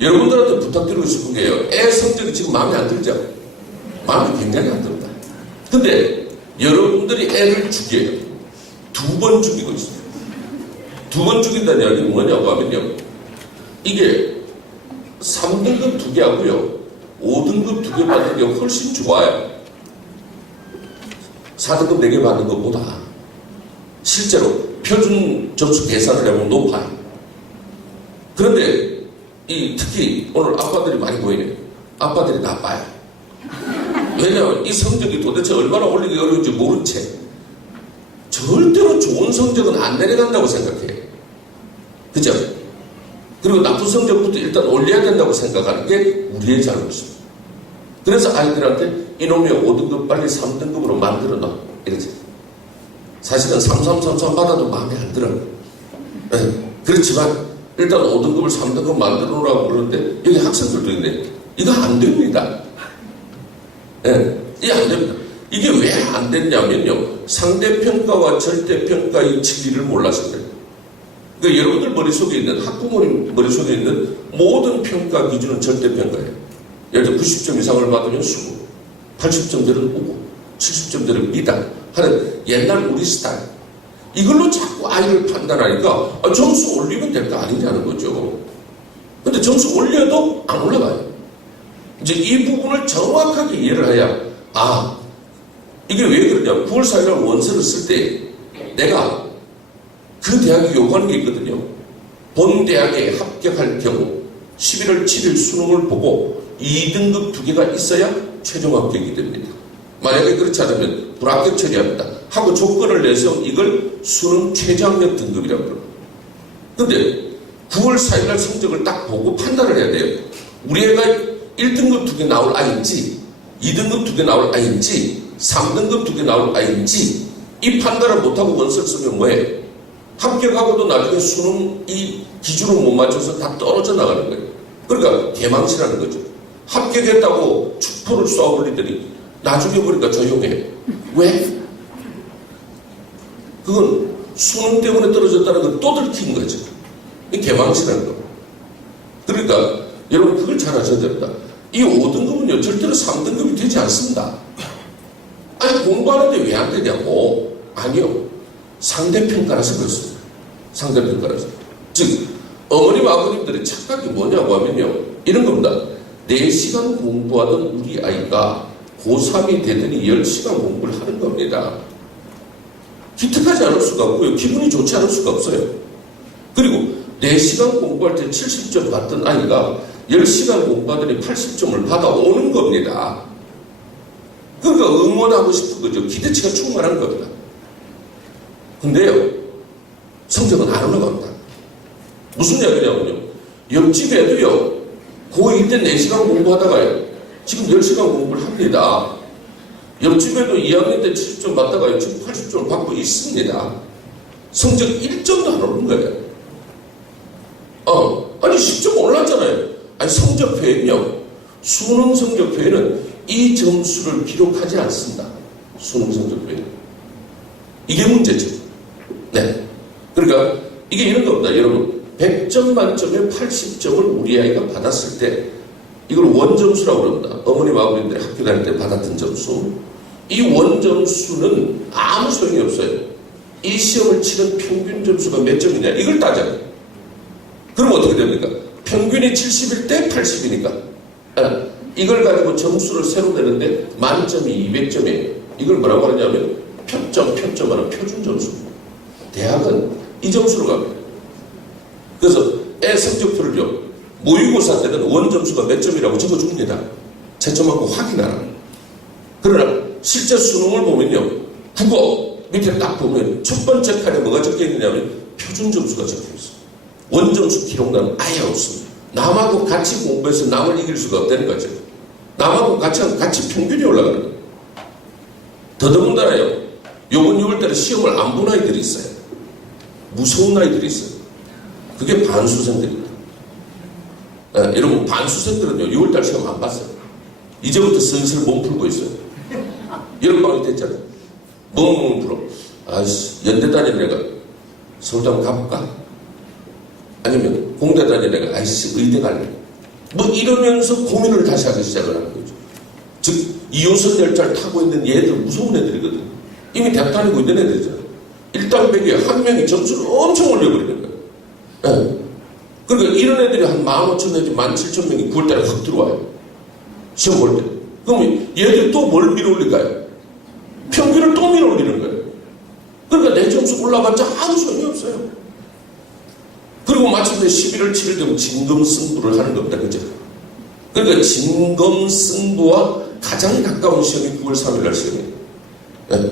여러분들한테 부탁드리고 싶은 게요. 애 성적이 지금 마음에 안 들죠? 마음에 굉장히 안 듭니다. 근데 여러분들이 애를 죽여요. 2번 죽이고 있어요. 2번 죽인다는 이야기는 뭐냐고 하면요. 이게 3등급 2개 하고요. 5등급 2개 받는 게 훨씬 좋아요. 4등급 4개 받는 것보다 실제로 표준 점수 계산을 해보면 높아요. 그런데 특히 오늘 아빠들이 많이 보이네요. 아빠들이 나빠요. 왜냐하면 이 성적이 도대체 얼마나 올리기 어려운지 모른 채 절대로 좋은 성적은 안 내려간다고 생각해요. 그죠? 그리고 나쁜 성적부터 일단 올려야 된다고 생각하는 게 우리의 잘못입니다. 그래서 아이들한테 이놈의 5등급 빨리 3등급으로 만들어놔. 이러지. 사실은 3333 받아도 마음에 안 들어요. 네. 그렇지만 일단 5등급을 3등급 만들어 놓으라고 그러는데 여기 학생들도 있는데 이거 안 됩니다. 네. 이게 안 됩니다. 이게 왜 안 됐냐면요. 상대평가와 절대평가의 진리를 몰라서 그래요. 그러니까 여러분들 머릿속에 있는 학부모님 머릿속에 있는 모든 평가 기준은 절대평가예요. 예를 들어 90점 이상을 받으면 수고, 80점 되는 오고, 70점 되는 미달 하는 옛날 우리 스타일. 이걸로 자꾸 아이를 판단하니까 점수 올리면 될 거 아니냐는 거죠. 근데 점수 올려도 안 올라가요. 이제 이 부분을 정확하게 이해를 해야 이게 왜 그러냐. 9월 4일날 원서를 쓸 때 내가 그 대학이 요구하는 게 있거든요. 본 대학에 합격할 경우 11월 7일 수능을 보고 2등급 2개가 있어야 최종 합격이 됩니다. 만약에 그렇지 않으면 불합격 처리합니다. 하고 조건을 내서 이걸 수능 최저학력 등급이라고 그래요. 근데 9월 4일날 성적을 딱 보고 판단을 해야 돼요. 우리 애가 1등급 2개 나올 아이인지 2등급 2개 나올 아이인지 3등급 2개 나올 아이인지 이 판단을 못하고 원서를 쓰면 뭐해? 합격하고도 나중에 수능 이 기준을 못 맞춰서 다 떨어져 나가는 거예요. 그러니까 개망신하는 거죠. 합격했다고 축포를 쏘아올리더니 나중에 보니까 조용해. 왜? 그건 수능 때문에 떨어졌다는 걸 또 들킨 거죠. 이 개망신하는 거. 그러니까 여러분 그걸 잘 아셔야 됩니다. 이 5등급은요 절대로 3등급이 되지 않습니다. 아니 공부하는데 왜 안 되냐고. 아니요. 상대평가라서 그렇습니다. 상대평가라서. 즉 어머님 아버님들의 착각이 뭐냐고 하면요 이런 겁니다. 4시간 공부하던 우리 아이가 고3이 되더니 10시간 공부를 하는 겁니다. 기특하지 않을 수가 없고요. 기분이 좋지 않을 수가 없어요. 그리고 4시간 공부할 때 70점 받던 아이가 10시간 공부하더니 80점을 받아오는 겁니다. 그러니까 응원하고 싶은 거죠. 기대치가 충만한 겁니다. 근데요, 성적은 안 올라갑니다. 무슨 이야기냐면요. 옆집 애도요, 고2 때 4시간 공부하다가요, 지금 10시간 공부를 합니다. 옆집 애도 2학년 때 70점 받다가요, 지금 80점을 받고 있습니다. 성적 1점도 안 오른 거예요. 아니 10점 올랐잖아요. 아니 성적표에는요, 수능 성적표에는 이 점수를 기록하지 않습니다. 수능 성적표에는. 이게 문제죠. 네. 그러니까 이게 이런 겁니다. 여러분 100점 만점에 80점을 우리 아이가 받았을 때 이걸 원점수라고 그럽니다. 어머님 아버님들이 학교 다닐 때 받았던 점수. 이 원점수는 아무 소용이 없어요. 이 시험을 치는 평균 점수가 몇 점이냐 이걸 따져요. 그럼 어떻게 됩니까? 평균이 70일 때 80이니까 이걸 가지고 점수를 새로 내는데 만점이 200점이에요. 이걸 뭐라고 하냐면 표점하는 표준 점수입니다. 대학은 이 점수로 갑니다. 그래서 애 성적표를요, 모의고사 때는 원점수가 몇 점이라고 적어줍니다. 채점하고 확인하라. 그러나 실제 수능을 보면요, 국어 밑에 딱 보면 첫 번째 칸에 뭐가 적혀 있느냐면 표준 점수가 적혀 있어요. 원점수 기록란은 아예 없습니다. 남하고 같이 공부해서 남을 이길 수가 없다는 거죠. 남하고 같이 평균이 올라가는 거예요. 더더군다나요, 요번 6월달에 시험을 안 본 아이들이 있어요. 무서운 아이들이 있어요. 그게 반수생들입니다. 여러분 반수생들은요 6월달 시험 안 봤어요. 이제부터 슬슬 몸 풀고 있어요. 여름방학이 됐잖아요. 몸 풀어. 연대 다니는 애가 서울대 한번 가볼까? 아니면 공대 다니는 애가 의대 갈래? 뭐 이러면서 고민을 다시 하기 시작을 하는 거죠. 즉 2호선 열차를 타고 있는 얘들 무서운 애들이거든. 이미 대학 다니고 있는 애들이잖아요. 일당백에 한 명이 점수를 엄청 올려버리는 거예요. 네. 그러니까 이런 애들이 한 15,000 내지 17,000명이 9월달에 확 들어와요. 시험 볼 때. 그럼 얘들이 또 뭘 밀어올릴까요? 평균을 또 밀어올리는 거예요. 그러니까 내 점수 올라봤자 아무 소용이 없어요. 그리고 마침내 11월 7일 되면 진검승부를 하는 겁니다. 그죠? 그러니까 진검승부와 가장 가까운 시험이 9월 3일 날 시험이에요. 네.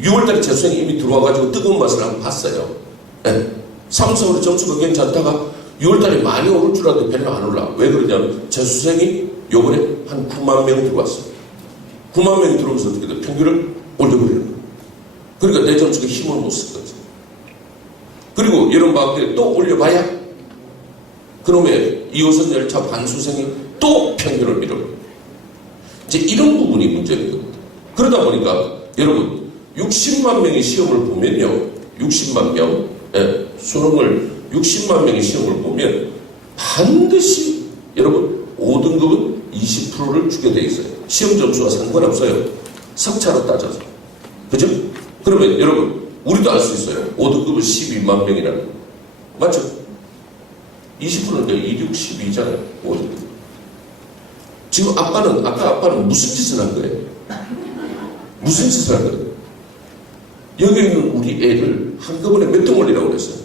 6월달에 재수생이 이미 들어와가지고 뜨거운 맛을 한번 봤어요. 네. 3, 4월에 점수가 괜찮다가 6월달에 많이 오를 줄 알았는데 별로 안 올라. 왜 그러냐면 재수생이 요번에 한 9만 명 들어왔어요. 9만 명이 들어오면서 어떻게 돼? 평균을 올려버리는 거예요. 그러니까 내 점수가 힘을 못 쓸 거죠. 그리고 여름 방학 때 또 올려봐야 그러면 2호선 열차 반수생이 또 평균을 밀어버려요. 이제 이런 부분이 문제인 겁니다. 그러다 보니까 여러분 60만 명의 시험을 보면요. 60만 명, 수능을 60만 명의 시험을 보면 반드시 여러분 5등급은 20%를 주게 돼 있어요. 시험 점수와 상관없어요. 석차로 따져서. 그죠? 그러면 여러분 우리도 알 수 있어요. 5등급은 12만 명이라는 거. 맞죠? 20%는 2, 6, 12잖아요. 5등급. 지금 아까 아빠는 무슨 짓을 한 거예요? 무슨 짓을 한 거예요? 여기 있는 우리 애를 한꺼번에 몇 등 올리라고 그랬어요?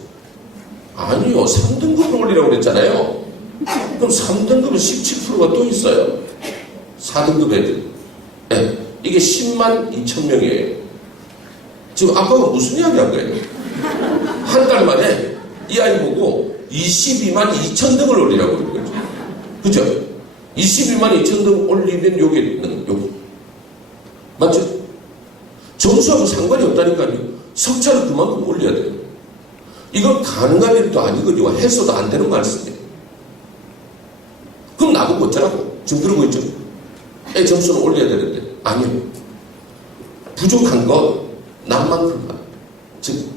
아니요. 3등급을 올리라고 그랬잖아요. 그럼 3등급은 17%가 또 있어요. 4등급 애들. 네. 이게 10만 2천 명이에요. 지금 아빠가 무슨 이야기 한 거예요? 한 달 만에 이 아이 보고 22만 2천 등을 올리라고 그런 거죠. 그죠? 22만 2천 등 올리면 여기 있는 여기. 맞죠? 점수하고 상관이 없다니까요. 석차를 그만큼 올려야 돼요. 이건 가능한 일도 아니거든요. 해서도 안 되는 말씀이에요. 그럼 나보고 어쩌라고? 지금 그러고 있죠? 애 점수는 올려야 되는데. 아니요. 부족한 건 남만큼만. 즉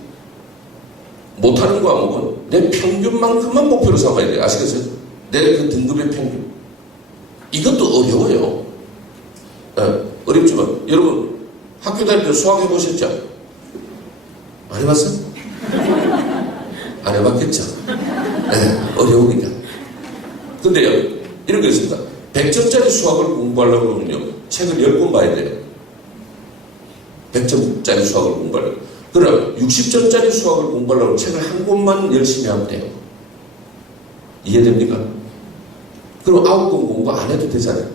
못하는 과목은 내 평균만큼만 목표로 삼아야 돼요. 아시겠어요? 내 그 등급의 평균. 이것도 어려워요. 어렵지만 여러분 학교 다닐 때 수학 해보셨죠? 안 해봤어요? 안 해봤겠죠? 어려우니까. 근데요 이런 게 있습니다. 100점짜리 수학을 공부하려고 하면요 책을 10권 봐야 돼요. 100점짜리 수학을 공부하려고. 그럼 60점짜리 수학을 공부하려고 책을 한 권만 열심히 하면 돼요. 이해됩니까? 그럼 9권 공부 안 해도 되잖아요.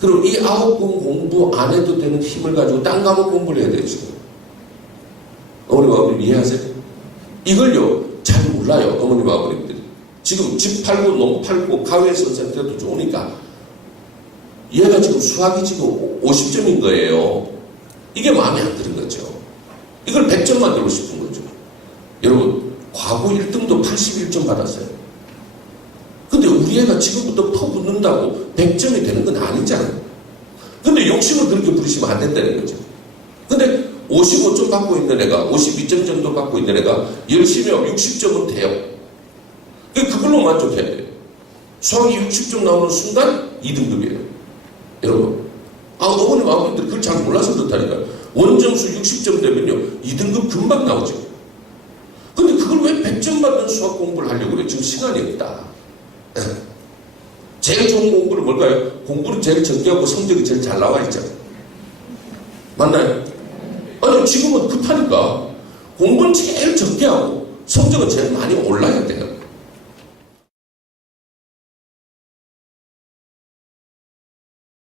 그럼 이 9권 공부 안 해도 되는 힘을 가지고 딴 과목 공부를 해야 돼요, 지금. 어머님, 아버님 이해하세요? 이걸요, 잘 몰라요, 어머님, 아버님들이. 지금 집 팔고, 농 팔고, 가외 선생님들도 좋으니까. 얘가 지금 수학이 지금 50점인 거예요. 이게 마음에 안 드는 거죠. 이걸 100점 만들고 싶은 거죠. 여러분, 과거 1등도 81점 받았어요. 근데 우리 애가 지금부터 퍼붓는다고 100점이 되는 건 아니잖아요. 근데 욕심을 그렇게 부리시면 안 된다는 거죠. 근데 55점 받고 있는 애가 52점 정도 받고 있는 애가 열심히 하면 60점은 돼요. 그걸로 만족해야 돼요. 수학이 60점 나오는 순간 2등급이에요. 여러분, 어머님 아버님들 그걸 잘 몰라서 그렇다니까요. 원점수 60점 되면요 2등급 금방 나오죠. 근데 그걸 왜 100점 받는 수학 공부를 하려고 그래요? 지금 시간이 없다. 제일 좋은 공부는 뭘까요? 공부는 제일 적게 하고 성적이 제일 잘 나와 있죠. 맞나요? 아니 지금은 급하니까 공부는 제일 적게 하고 성적은 제일 많이 올라야 돼요.